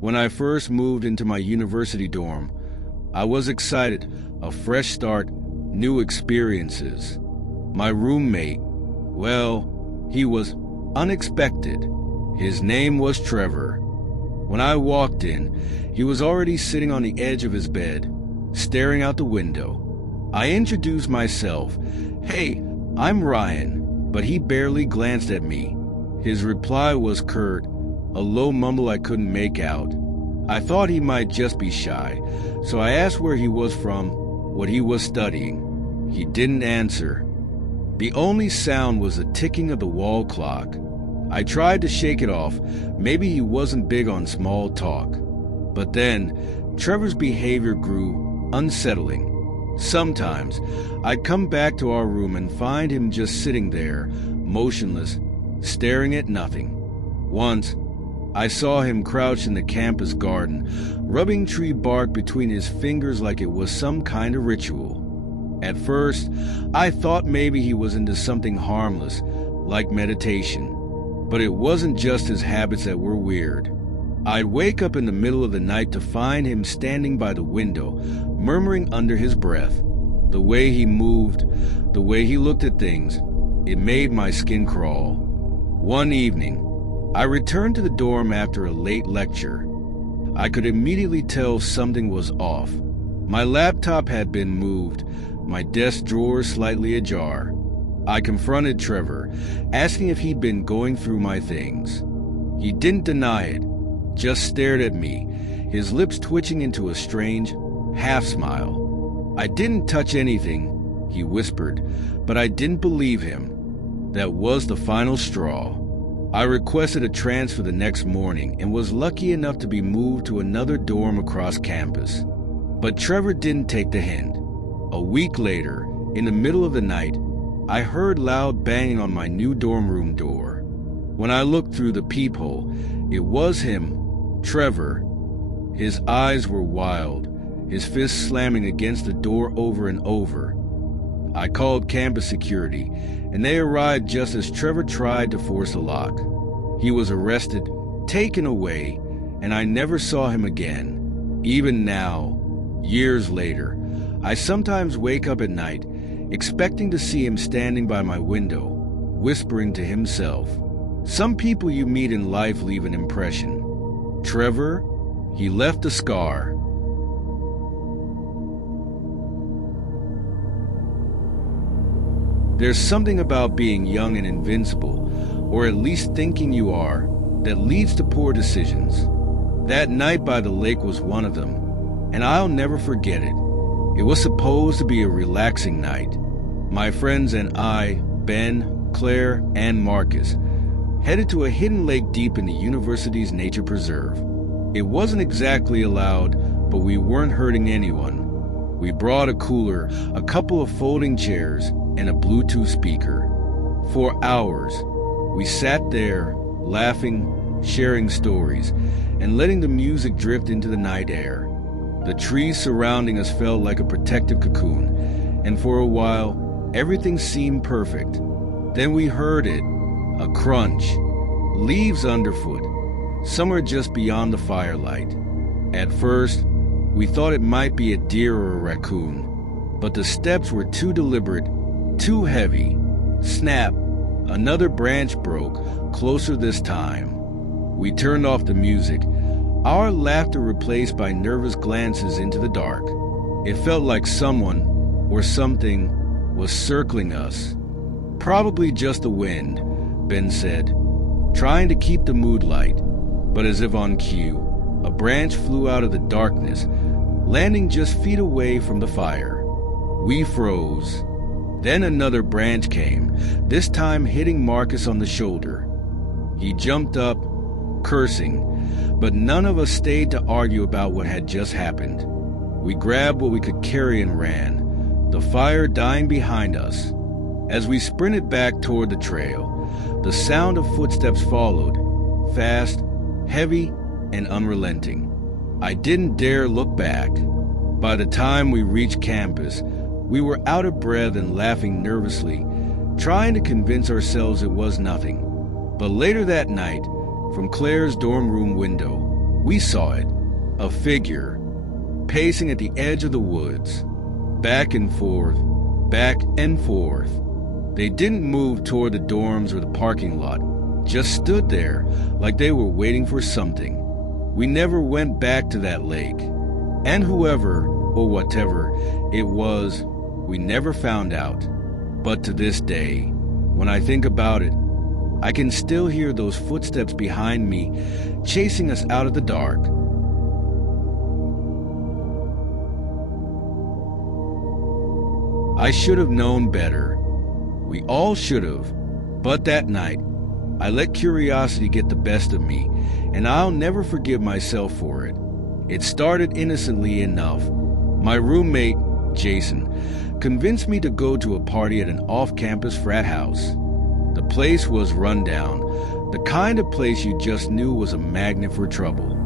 When I first moved into my university dorm, I was excited, a fresh start, new experiences. My roommate, well, he was unexpected. His name was Trevor. When I walked in, he was already sitting on the edge of his bed, staring out the window. I introduced myself. "Hey, I'm Ryan," but he barely glanced at me. His reply was curt, a low mumble I couldn't make out. I thought he might just be shy, so I asked where he was from, what he was studying. He didn't answer. The only sound was the ticking of the wall clock. I tried to shake it off. Maybe he wasn't big on small talk. But then, Trevor's behavior grew unsettling. Sometimes, I'd come back to our room and find him just sitting there, motionless, staring at nothing. Once, I saw him crouched in the campus garden, rubbing tree bark between his fingers like it was some kind of ritual. At first, I thought maybe he was into something harmless, like meditation. But it wasn't just his habits that were weird. I'd wake up in the middle of the night to find him standing by the window, murmuring under his breath. The way he moved, the way he looked at things, it made my skin crawl. One evening, I returned to the dorm after a late lecture. I could immediately tell something was off. My laptop had been moved, my desk drawer slightly ajar. I confronted Trevor, asking if he'd been going through my things. He didn't deny it, just stared at me, his lips twitching into a strange half-smile. "I didn't touch anything," he whispered, but I didn't believe him. That was the final straw. I requested a transfer the next morning and was lucky enough to be moved to another dorm across campus. But Trevor didn't take the hint. A week later, in the middle of the night, I heard loud banging on my new dorm room door. When I looked through the peephole, it was him, Trevor. His eyes were wild, his fists slamming against the door over and over. I called campus security, and they arrived just as Trevor tried to force the lock. He was arrested, taken away, and I never saw him again. Even now, years later, I sometimes wake up at night, expecting to see him standing by my window, whispering to himself. Some people you meet in life leave an impression. Trevor, he left a scar. There's something about being young and invincible, or at least thinking you are, that leads to poor decisions. That night by the lake was one of them, and I'll never forget it. It was supposed to be a relaxing night. My friends and I, Ben, Claire, and Marcus, headed to a hidden lake deep in the university's nature preserve. It wasn't exactly allowed, but we weren't hurting anyone. We brought a cooler, a couple of folding chairs, and a Bluetooth speaker. For hours, we sat there, laughing, sharing stories, and letting the music drift into the night air. The trees surrounding us felt like a protective cocoon, and for a while, everything seemed perfect. Then we heard it, a crunch, leaves underfoot, somewhere just beyond the firelight. At first, we thought it might be a deer or a raccoon, but the steps were too deliberate, too heavy. Snap, another branch broke, closer this time. We turned off the music, our laughter replaced by nervous glances into the dark. It felt like someone, or something, was circling us. Probably just the wind, Ben said, trying to keep the mood light. But as if on cue, a branch flew out of the darkness, landing just feet away from the fire. We froze. Then another branch came, this time hitting Marcus on the shoulder. He jumped up, cursing, but none of us stayed to argue about what had just happened. We grabbed what we could carry and ran, the fire dying behind us. As we sprinted back toward the trail, the sound of footsteps followed, fast, heavy, and unrelenting. I didn't dare look back. By the time we reached campus, we were out of breath and laughing nervously, trying to convince ourselves it was nothing. But later that night, from Claire's dorm room window, We saw it, a figure, pacing at the edge of the woods, back and forth, back and forth. They didn't move toward the dorms or the parking lot, just stood there like they were waiting for something. We never went back to that lake, and whoever or whatever it was, we never found out. But to this day, when I think about it, I can still hear those footsteps behind me, chasing us out of the dark. I should have known better. We all should have. But that night, I let curiosity get the best of me, and I'll never forgive myself for it. It started innocently enough. My roommate, Jason, convinced me to go to a party at an off-campus frat house. The place was run down, the kind of place you just knew was a magnet for trouble.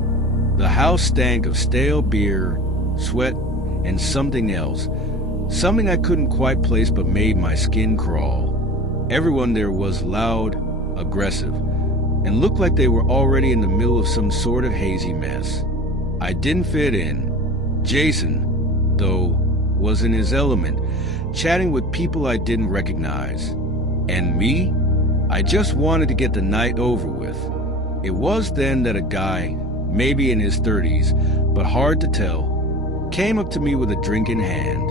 The house stank of stale beer, sweat, and something else. Something I couldn't quite place but made my skin crawl. Everyone there was loud, aggressive, and looked like they were already in the middle of some sort of hazy mess. I didn't fit in. Jason, though, was in his element, chatting with people I didn't recognize. And me? I just wanted to get the night over with. It was then that a guy, maybe in his 30s, but hard to tell, came up to me with a drink in hand.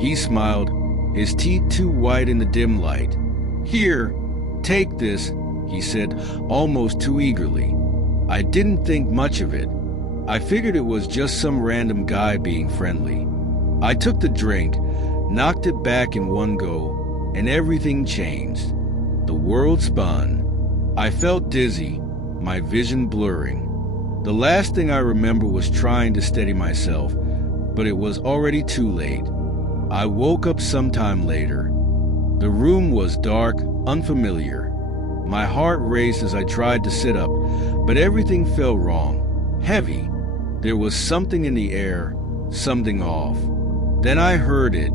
He smiled, his teeth too white in the dim light. "Here, take this," he said, almost too eagerly. I didn't think much of it. I figured it was just some random guy being friendly. I took the drink, knocked it back in one go, and everything changed. The world spun. I felt dizzy, my vision blurring. The last thing I remember was trying to steady myself, but it was already too late. I woke up sometime later. The room was dark, unfamiliar. My heart raced as I tried to sit up, but everything felt wrong, heavy. There was something in the air, something off. Then I heard it,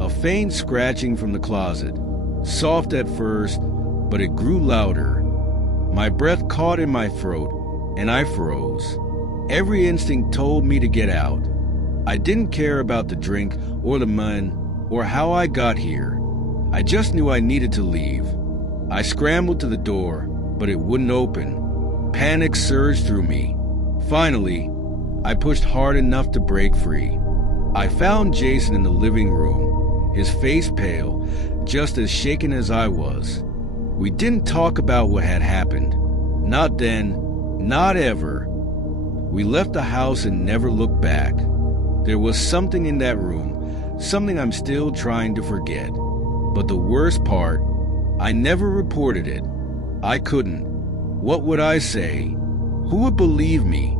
a faint scratching from the closet, soft at first, but it grew louder. My breath caught in my throat, and I froze. Every instinct told me to get out. I didn't care about the drink or the men or how I got here. I just knew I needed to leave. I scrambled to the door, but it wouldn't open. Panic surged through me. Finally, I pushed hard enough to break free. I found Jason in the living room, his face pale, just as shaken as I was. We didn't talk about what had happened. Not then, not ever. We left the house and never looked back. There was something in that room, something I'm still trying to forget. But the worst part, I never reported it. I couldn't. What would I say? Who would believe me?